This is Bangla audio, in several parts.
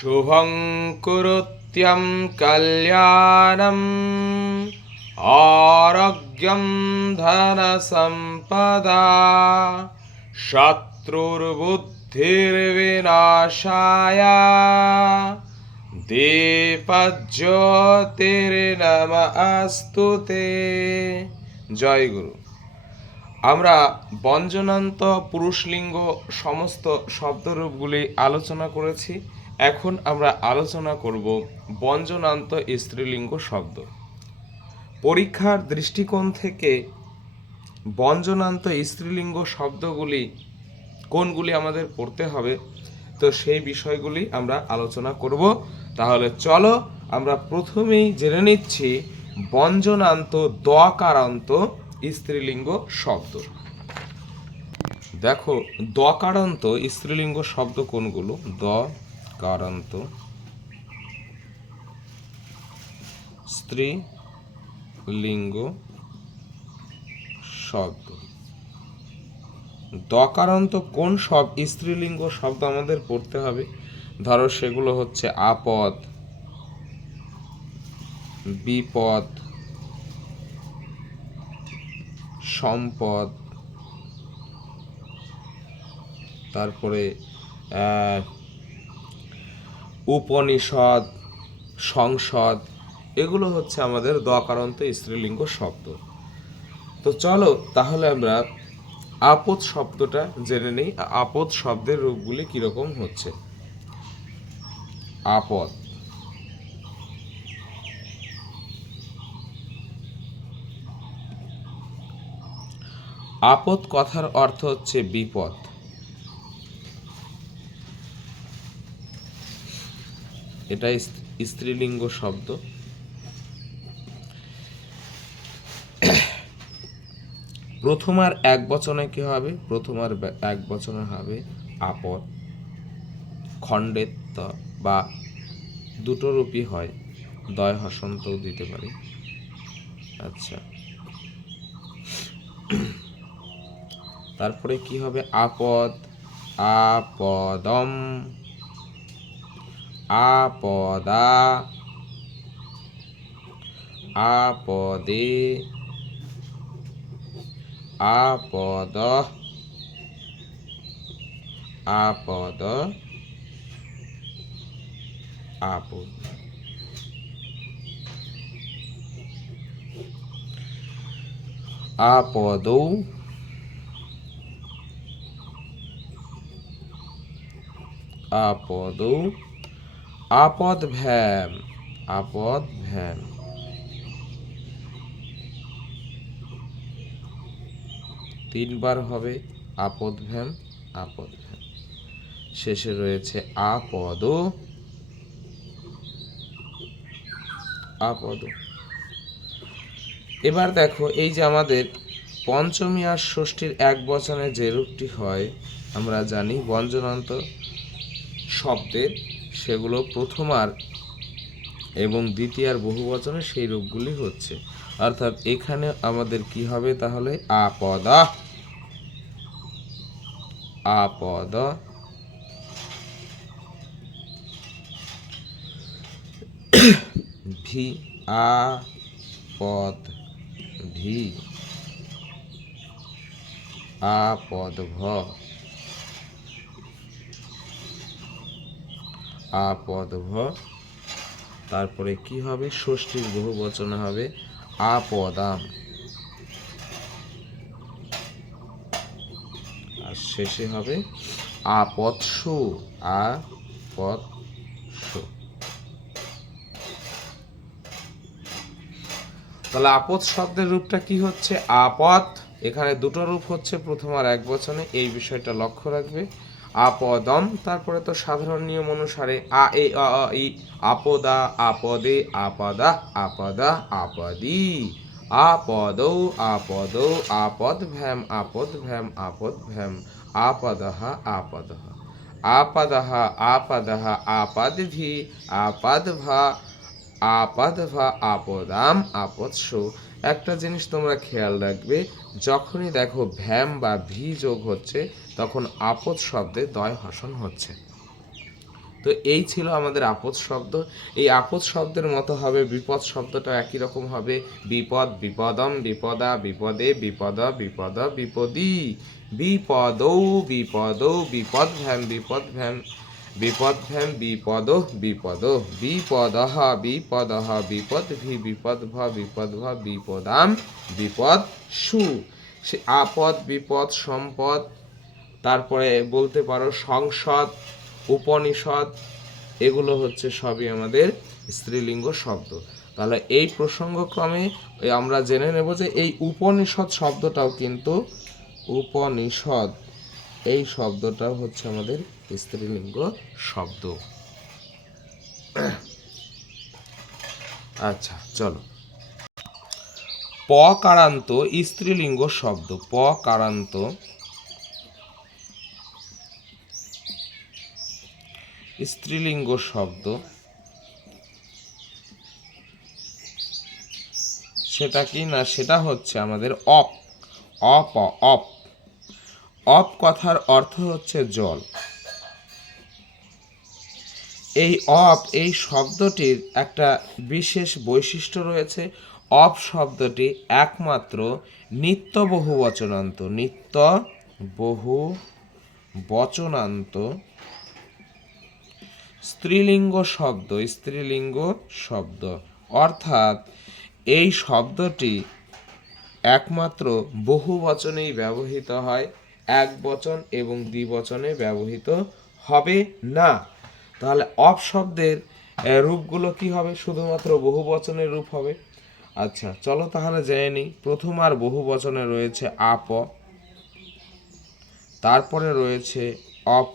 শুভং কুরুত্যম কল্যাণম আরোগ্যম ধন সম্পদা শত্রুর্বুদ্ধির্বিনাশায় দীপজ্যোতির্নমস্তুতে। জয় গুরু। আমরা ব্যঞ্জনান্ত পুরুষলিঙ্গ সমস্ত শব্দরূপগুলি আলোচনা করেছি। এখন আমরা আলোচনা করব ব্যঞ্জনান্ত স্ত্রীলিঙ্গ শব্দ। পরীক্ষার দৃষ্টিকোণ থেকে ব্যঞ্জনান্ত স্ত্রীলিঙ্গ শব্দগুলি কোনগুলি আমাদের পড়তে হবে, তো সেই বিষয়গুলি আমরা আলোচনা করব। তাহলে চলো আমরা প্রথমেই জেনে নিচ্ছি ব্যঞ্জনান্ত দকারান্ত স্ত্রীলিঙ্গ শব্দ। দেখো, দকারান্ত স্ত্রীলিঙ্গ শব্দ কোনগুলো? দকারান্ত স্ত্রীলিঙ্গ শব্দ। দকারান্ত কোন সব স্ত্রীলিঙ্গ শব্দ আমাদের পড়তে হবে? ধরো সেগুলো হচ্ছে আপদ, বিপদ, সম্পদ, তারপরে উপনিষদ, সংসদ, এগুলো হচ্ছে আমাদের দকারান্ত স্ত্রীলিঙ্গ শব্দ। তো চলো তাহলে আমরা আপদ শব্দটা জেনে নেই। আপদ শব্দের রূপগুলি কিরকম হচ্ছে? আপদ, আপদ কথার অর্থ হচ্ছে বিপদ। এটা স্ত্রীলিঙ্গ শব্দ। প্রথম আর এক বচনে কি হবে? প্রথম আর এক বচনে হবে আপদ। খণ্ডেত্ব বা দুটো রূপই হয়, দয় হসন্তও দিতে পারি। আচ্ছা, তারপরে কি হবে? আপদ, আপদম, আপদা, আপদে, আপদ, আপদ, আপদ। আপদৌ, আপদৌ, আপদ ভ্যাম, আপদ ভ্যাম। তিনবার হবে আপদ ভ্যাম, আপদ ভ্যাম। শেষে রয়েছে আপদ, আপদ। এবার দেখো, এই যে আমাদের পঞ্চমী আর ষষ্ঠীর এক বচনে যে রূপটি হয় আমরা জানি ব্যঞ্জনান্ত শব্দের, সেগুলো প্রথমার এবং দ্বিতীয়ার বহু বচনে সেই রূপগুলি হচ্ছে। অর্থাৎ এখানে আমাদের কি হবে তাহলে? আপদা, আপদ, ভি, আপদ ভি, আপদ ভ, আপদ ভ। তারপরে কি হবে? ষষ্ঠীর বহু বচন হবে আপদাম। আর শেষে হবে আপৎসু, আপৎসু। তাহলে আপদ শব্দের রূপটা কি হচ্ছে? আপদ। এখানে দুটো রূপ হচ্ছে, প্রথম আর এক বচনে, এই বিষয়টা লক্ষ্য রাখবে। আপদম, তারপরে তো সাধারণ নিয়ম অনুসারে আ এ অ ই, আপদা, আপদে, আপাদা, আপদা, আপদি, আপদৌ, আপদৌ, আপদ ভ্যাম, আপদ ভ্যাম, আপদ ভ্যাম, আপদহ, আপদহ, আপদহ, আপদহ, আপদভি, আপদভা, আপদভা, আপদাম, আপৎসু। একটা জিনিস তোমরা খেয়াল রাখবে, যখনই দেখো ভ্যাম বা ভি যোগ হচ্ছে তখন আপদ শব্দে দয় হসন হচ্ছে। তো এই ছিল আমাদের আপদ শব্দ। এই আপদ শব্দের মতো হবে বিপদ শব্দটা একই রকম হবে, বিপদ, বিপদম, বিপদা, বিপদে, বিপদ, বিপদ, বিপদী, বিপদৌ, বিপদৌ, বিপদ ভ্যাম, বিপদ ভ্যাম, বিপদ ভ্যাম, বিপদ, বিপদ, বিপদহ, বিপদহ, বিপদভি, বিপদভ, বিপদভ, বিপদাম, বিপদ সু। সে আপদ, বিপদ, সম্পদ, তারপরে বলতে পারো সংসদ, উপনিষদ, এগুলো হচ্ছে সবই আমাদের স্ত্রীলিঙ্গ শব্দ। তাহলে এই প্রসঙ্গক্রমে আমরা জেনে নেব যে এই উপনিষদ শব্দটাও কিন্তু, উপনিষদ এই শব্দটাও হচ্ছে আমাদের স্ত্রীলিঙ্গ শব্দ। আচ্ছা চলো, পকারান্ত স্ত্রীলিঙ্গ শব্দ, পকারান্ত স্ত্রীলিঙ্গ শব্দ, সেটা কি না, সেটা হচ্ছে আমাদের অপ, অপ, অপ। অপ কথার অর্থ হচ্ছে জল। এই অপ এই শব্দটির একটা বিশেষ বৈশিষ্ট্য রয়েছে। অপ শব্দটি একমাত্র নিত্য বহু বচনান্ত, নিত্য বহু বচনান্ত স্ত্রীলিঙ্গ শব্দ, স্ত্রীলিঙ্গ শব্দ। অর্থাৎ এই শব্দটি একমাত্র বহু বচনেই ব্যবহৃত হয়, এক বচন এবং দ্বিবচনে ব্যবহৃত হবে না। তাহলে অপ শব্দের রূপগুলো কি হবে, শুধুমাত্র বহু বচনের রূপ হবে। আচ্ছা চলো তাহলে জেনে নিই। প্রথম আর বহু বচনে রয়েছে আপ, তারপরে রয়েছে অপ,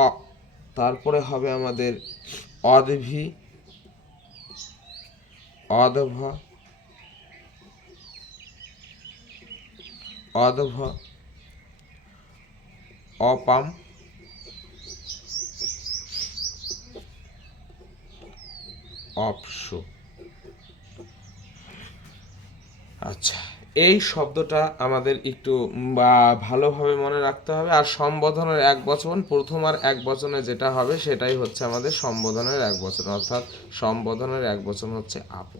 অ, তারপরে হবে আমাদের অদভি, অদভ, অদভ, অপাম, অপসু। আচ্ছা এই শব্দটা আমাদের একটু ভালোভাবে মনে রাখতে হবে। আর সম্বোধনের এক বচন, প্রথম আর এক বচনে যেটা হবে সেটাই হচ্ছে আমাদের সম্বোধনের এক বচন, অর্থাৎ সম্বোধনের এক বচন হচ্ছে আপ।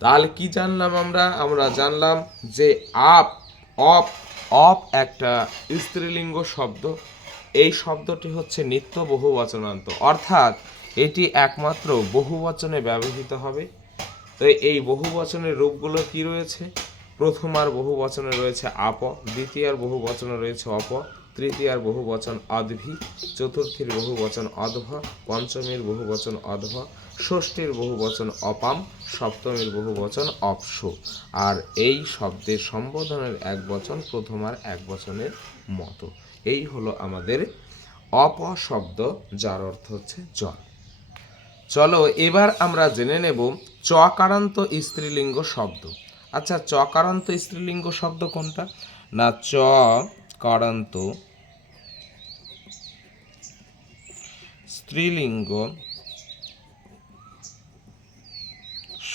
তাহলে কি জানলাম আমরা? আমরা জানলাম যে আপ, অপ, অপ একটা স্ত্রীলিঙ্গ শব্দ। এই শব্দটি হচ্ছে নিত্য বহু বচনান্ত, অর্থাৎ এটি একমাত্র বহু বচনে ব্যবহৃত হবে। তো এই বহু বচনের রূপগুলো কি রয়েছে? প্রথম আর বহু বচনে রয়েছে আপ, দ্বিতীয় আর বহু বচনে রয়েছে অপ, তৃতীয় আর বহু বচন অদভি, চতুর্থীর বহু বচন অদভ, পঞ্চমীর বহু বচন অদভ, ষষ্ঠীর বহু বচন অপাম, সপ্তমীর বহু বচন অপসু। আর এই শব্দের সম্বোধনের এক বচন প্রথম আর এক বচনের মতো। এই হলো আমাদের অপ শব্দ, যার অর্থ হচ্ছে জল। চলো এবার আমরা জেনে নেব চকারান্ত স্ত্রীলিঙ্গ শব্দ। আচ্ছা চকারান্ত স্ত্রীলিঙ্গ শব্দ কোনটা? না চকারান্ত স্ত্রীলিঙ্গ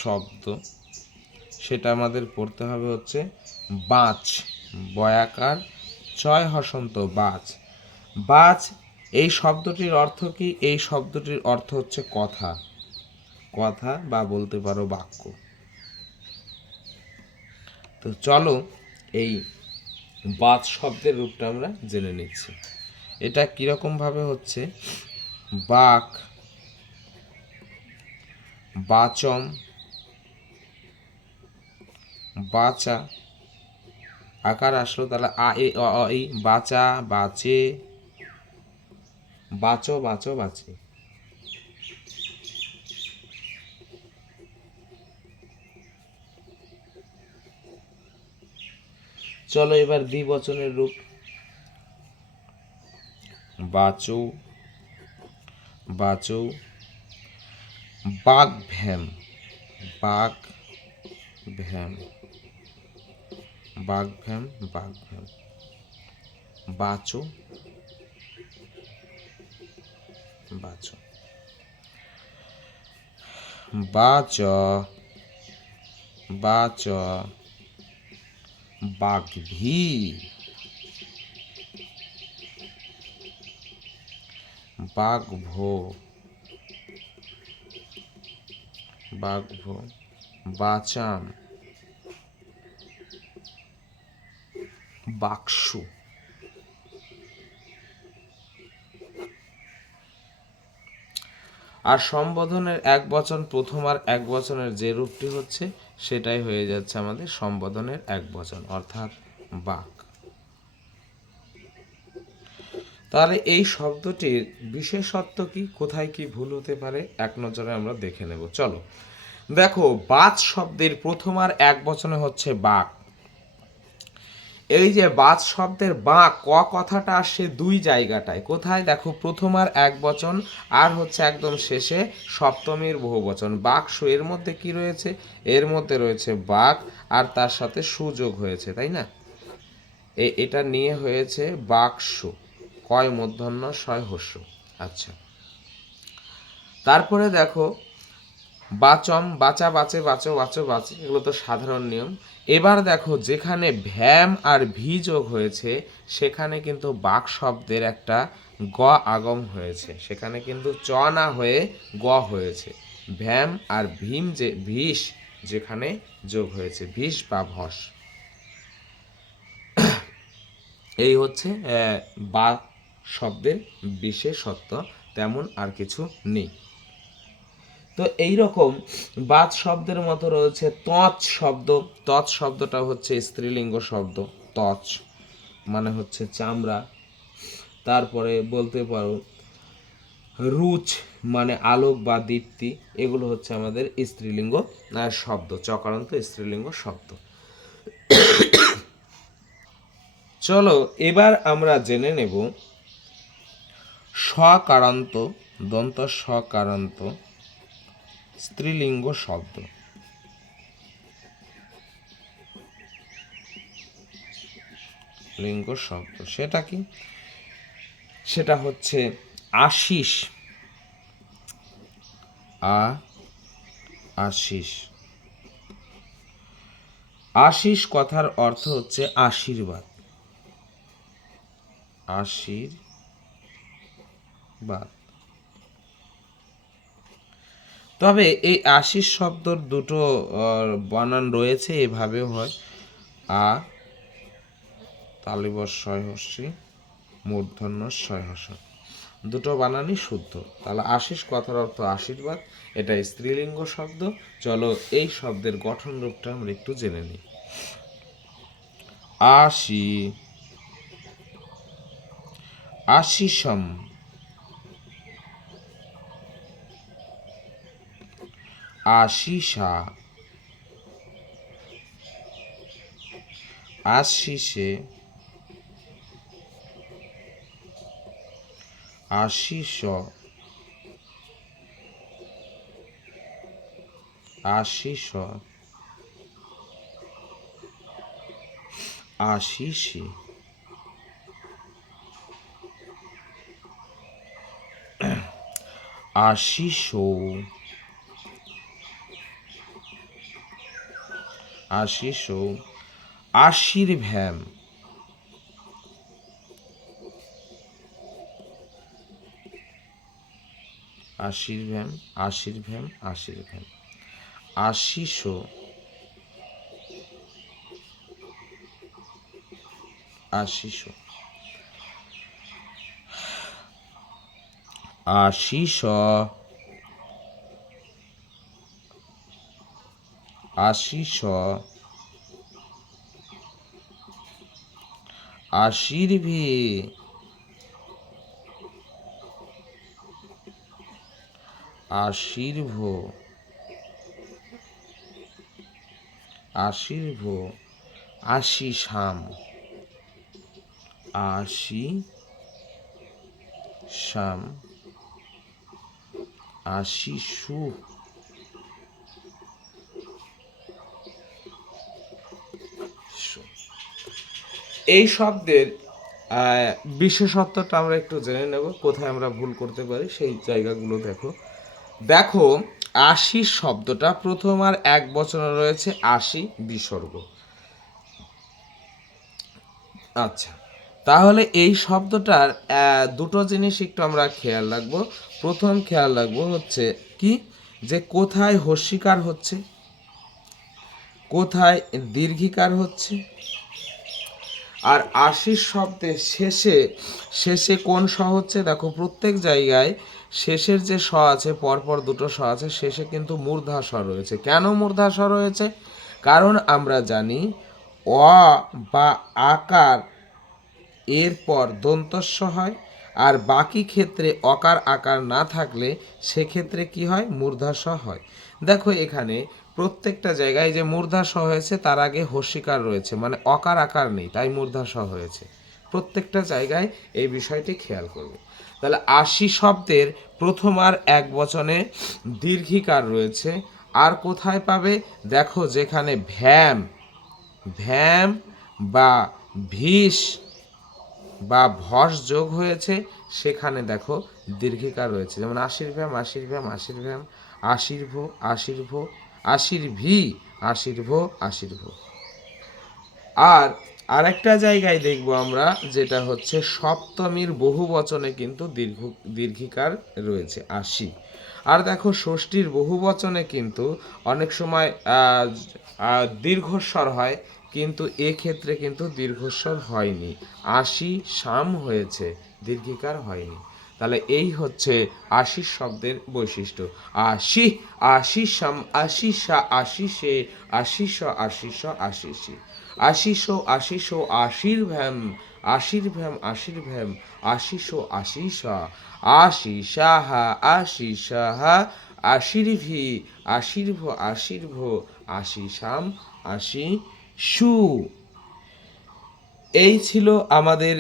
শব্দ, সেটা আমাদের পড়তে হবে হচ্ছে বাচ, বয়াকার ছয় হসন্ত বাচ। বাচ এই শব্দটির অর্থ কি? এই শব্দটির অর্থ হচ্ছে কথা, কথা বা বলতে পারো বাক্য। তো চলো এই বাচ শব্দের রূপটা আমরা জেনে নিচ্ছি। এটা কিরকম ভাবে হচ্ছে? বাক, বাচম, বাচা, আকার আসলো তাহলে আ এ অ অ ই, বাচা, বাচে, বাচো, বাচো, বাচে। চলো এবার দ্বিবচনের রূপ। বাচো, বাচো, বাক ভ্যাম, বাক ভ্যাম, বাক ভ্যাম, বাক ভ্যাম, বাচো, বাচো, বাচ, বাচ, বাঘভি, বাঘভো, বাঘভো, বাচাম, বাক্সু। আর সম্বোধনের এক বচন প্রথম আর এক বচনের যে রূপটি হচ্ছে সেটাই হয়ে যাচ্ছে আমাদের সম্বোধনের এক বচন, অর্থাৎ বাক। তাহলে এই শব্দটির বিশেষত্ব কি, কোথায় কি ভুল হতে পারে এক নজরে আমরা দেখে নেব। চলো দেখো, বাচ শব্দের প্রথম আর এক বচনে হচ্ছে বাক। এই যে বাচ শব্দের বা ক কথাটা আসছে দুই জায়গাটায়, কোথায় দেখো, প্রথম আর এক বচন, আর হচ্ছে একদম শেষে সপ্তমীর বহুবচন বাক্সু। এর মধ্যে কি রয়েছে, এর মধ্যে রয়েছে বাক আর তার সাথে সুযোগ হয়েছে, তাই না? এটা নিয়ে হয়েছে বাক্সু, কয় মূর্ধন্য শয় হস্য। আচ্ছা, তারপরে দেখো বাচম, বাচা, বাচে, বাচো, বাচো, বাচে, এগুলো তো সাধারণ নিয়ম। এবার দেখো, যেখানে ভ্যাম আর ভি যোগ হয়েছে সেখানে কিন্তু বাক শব্দের একটা গ আগম হয়েছে, সেখানে কিন্তু চ না হয়ে গ হয়েছে। ভ্যাম আর ভীম, যে ভিষ যেখানে যোগ হয়েছে, ভিষ বা ভস। এই হচ্ছে বাক শব্দের বিশেষত্ব, তেমন আর কিছু নেই। তো এইরকম বাচ শব্দের মতো রয়েছে তৎ শব্দ। তৎ শব্দটা হচ্ছে স্ত্রীলিঙ্গ শব্দ, তৎ মানে হচ্ছে চামড়া। তারপরে বলতে পারো রুচ মানে আলোক বা দীপ্তি, এগুলো হচ্ছে আমাদের স্ত্রীলিঙ্গ শব্দ, চকারান্ত স্ত্রীলিঙ্গ শব্দ। চলো এবার আমরা জেনে নেব সকারান্ত, দন্ত সকারান্ত স্ত্রীলিঙ্গ শব্দ। লিঙ্গ শব্দ সেটা কি, সেটা হচ্ছে আশিস, আশিস। আশিস কথার অর্থ হচ্ছে আশীর্বাদ, আশীর্বাদ। তবে এই আশিস শব্দর দুটো বানান রয়েছে, এভাবেও হয় আ তালিবস শয় হস্যি মূর্ধন্য শয় হস্য, দুটো বানানই শুদ্ধ। তাহলে আশিস কথার অর্থ আশীর্বাদ, এটা স্ত্রীলিঙ্গ শব্দ। চলো এই শব্দের গঠন রূপটা আমরা একটু জেনে নিই। আশি, আশিসম, আশিসা, আশিসে, আশিস, আশিস, আশিসে, আশিসো, আশিসো, আশীর্ভ্যাম, আশীর্ভ্যাম, আশীর্ভ্যাম, আশীর্ভ্যাম, আশিসো, আশিসো, আশিস, আশিস, আশীর্ভে, আশীর্ভ, আশীর্ভ, আশিসাম, আশিসাম, আশিসু। এই শব্দের বিশেষত্বটা আমরা একটু জেনে নেব, কোথায় আমরা ভুল করতে পারি সেই জায়গাগুলো দেখো। দেখো, আশি শব্দটা প্রথম আর এক বচনে রয়েছে আশি বিসর্গ। আচ্ছা, তাহলে এই শব্দটার দুটো জিনিস একটু আমরা খেয়াল রাখবো। প্রথম খেয়াল রাখবো হচ্ছে কি, যে কোথায় হস্যিকার হচ্ছে, কোথায় দীর্ঘিকার হচ্ছে, আর আশির শব্দের শেষে শেষে কোন স হচ্ছে। দেখো প্রত্যেক জায়গায় শেষের যে স আছে, পরপর দুটো স আছে, শেষে কিন্তু মূর্ধা স রয়েছে। কেন মূর্ধা স রয়েছে? কারণ আমরা জানি অ বা আকার এরপর দন্তস্ব হয়, আর বাকি ক্ষেত্রে অকার আকার না থাকলে সেক্ষেত্রে কি হয়, মূর্ধাস হয়। দেখো এখানে প্রত্যেকটা জায়গায় যে মূর্ধাস হয়েছে তার আগে হস্যিকার রয়েছে, মানে অকার আকার নেই, তাই মূর্ধাস হয়েছে। প্রত্যেকটা জায়গায় এই বিষয়টি খেয়াল করবে। তাহলে আশি শব্দের প্রথম আর এক বচনে দীর্ঘিকার রয়েছে। আর কোথায় পাবে? দেখো যেখানে ভ্যাম ভ্যাম বা ভিষ বা ভস যোগ হয়েছে সেখানে দেখো দীর্ঘিকার রয়েছে। যেমন আশীর্ভ্যাম আশীর্ভ্যাম আশীর্ভ্যাম, আশীর্ভ আশীর্ভ, আশীর্ভি আশীর্ভ আশীর্ভ। আর আরেকটা জায়গায় দেখব আমরা, যেটা হচ্ছে সপ্তমীর বহু বচনে কিন্তু দীর্ঘিকার রয়েছে আশি। আর দেখো ষষ্ঠীর বহু বচনে কিন্তু অনেক সময় দীর্ঘস্বর হয়, কিন্তু এক্ষেত্রে কিন্তু দীর্ঘস্বর হয়নি, আশি সাম হয়েছে, দীর্ঘিকার হয়নি। তাহলে এই হচ্ছে আশি শব্দের বৈশিষ্ট্য। আশি আশিসাম আশিসা আশিসে আশিস আশিস আশিসি, আশিস আশিস আশীর্ভ্যাম আশীর্ভ্যাম আশীর্ভ্যাম, আশিস আশিসা আশিসাহা আশিসাহা, আশীর্ভি আশীর্ভ আশীর্ভ, আশিসাম আশিসু। এই ছিল আমাদের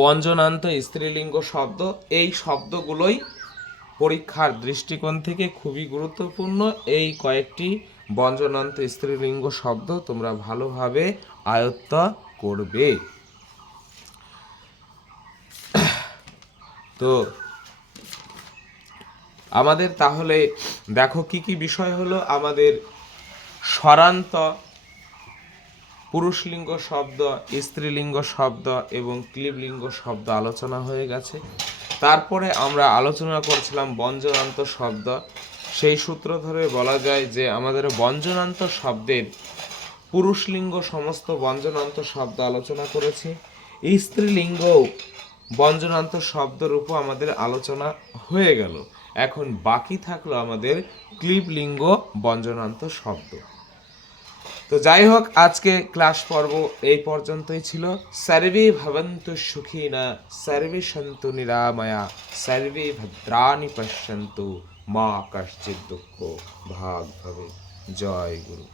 ব্যঞ্জনান্ত স্ত্রীলিঙ্গ শব্দ। এই শব্দগুলোই পরীক্ষার দৃষ্টিকোণ থেকে খুবই গুরুত্বপূর্ণ। এই কয়েকটি ব্যঞ্জনান্ত স্ত্রীলিঙ্গ শব্দ তোমরা ভালোভাবে আয়ত্ত করবে। তো আমাদের তাহলে দেখো কি কি বিষয় হলো, আমাদের স্বরান্ত, পুরুষলিঙ্গ শব্দ, স্ত্রীলিঙ্গ শব্দ এবং ক্লীবলিঙ্গ শব্দ আলোচনা হয়ে গেছে। তারপরে আমরা আলোচনা করছিলাম ব্যঞ্জনান্ত শব্দ। সেই সূত্র ধরে বলা যায় যে আমাদের ব্যঞ্জনান্ত শব্দের পুরুষলিঙ্গ সমস্ত ব্যঞ্জনান্ত শব্দ আলোচনা করেছি, স্ত্রীলিঙ্গ ব্যঞ্জনান্ত শব্দের উপর আমাদের আলোচনা হয়ে গেল। এখন বাকি থাকলো আমাদের ক্লীবলিঙ্গ ব্যঞ্জনান্ত শব্দ। তো যাই হোক, আজকে ক্লাস পর্ব এই পর্যন্তই ছিল। সর্বে ভবন্তু সুখিনা সর্বে সন্তু নিরাময়া সর্বে ভদ্রাণি পশ্যন্তু মা কশ্চিৎ দুঃখ ভাগ ভবে। জয় গুরু।